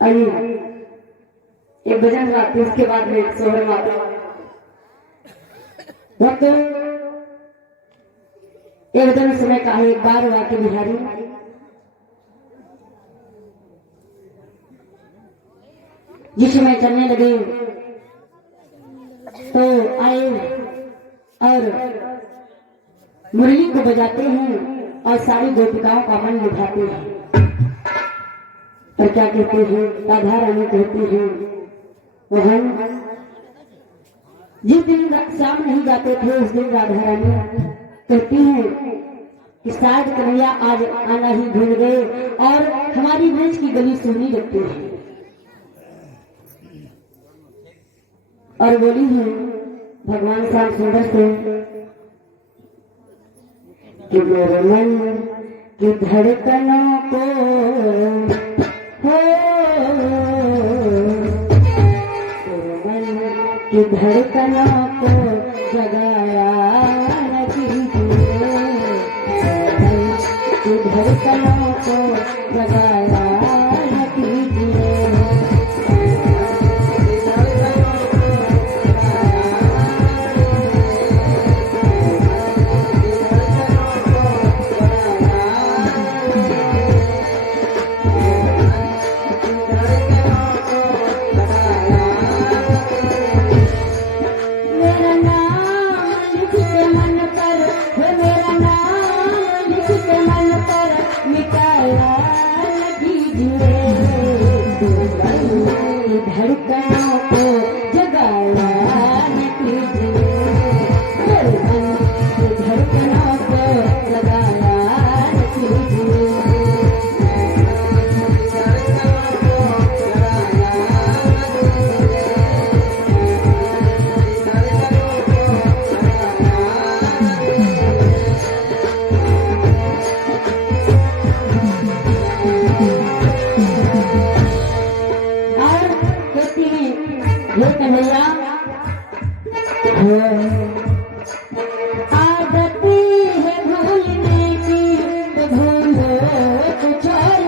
अभी एक भजन गाते उसके बाद में सोहर माता वक्त एक दिन समय का है। एक बार वाके बिहारी जिस समय चलने लगे तो आए और मुरली को बजाते हैं और सारी गोपिकाओं का मन लुभाते हैं। और क्या कहते हैं, राधा रानी कहती हैं वह जिस दिन शाम नहीं जाते थे उस दिन राधा रानी कहती हैं कि शायद कन्हैया आज आना ही भूल गए और हमारी भैंस की गली सुननी लगती है। और बोली है भगवान श्याम सुंदर से कि मेरे मन की धड़कनों को हो कि धड़कनों को जगाया न कीजिए, कि धड़कनों को जगाया न कीजिए। धड़कनों को जगाया न कीजिए, धड़कनों को जगाया न कीजिए। ये कन्हैया आदत है भूलने की तो भूलो कुछ और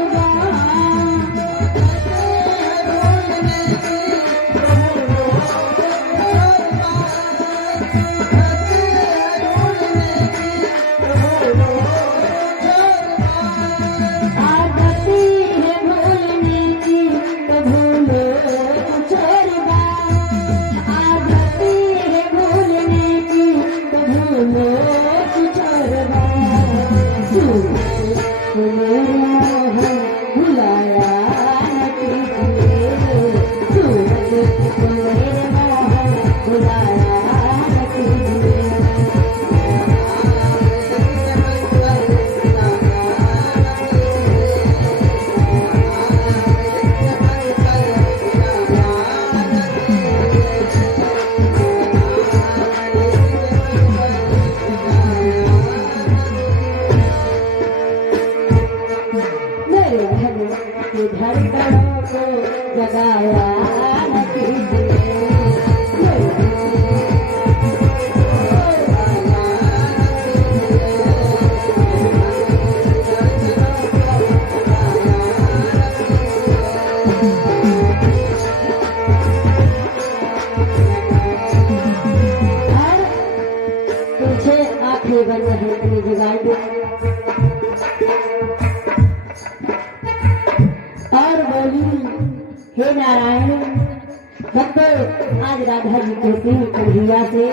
धड़कनों को जगाया न कीजिए। पीछे आंखें बंद है अपनी जगह और बोली हे नारायण भक्त आज राधा जी कहती हैं कन्हैया से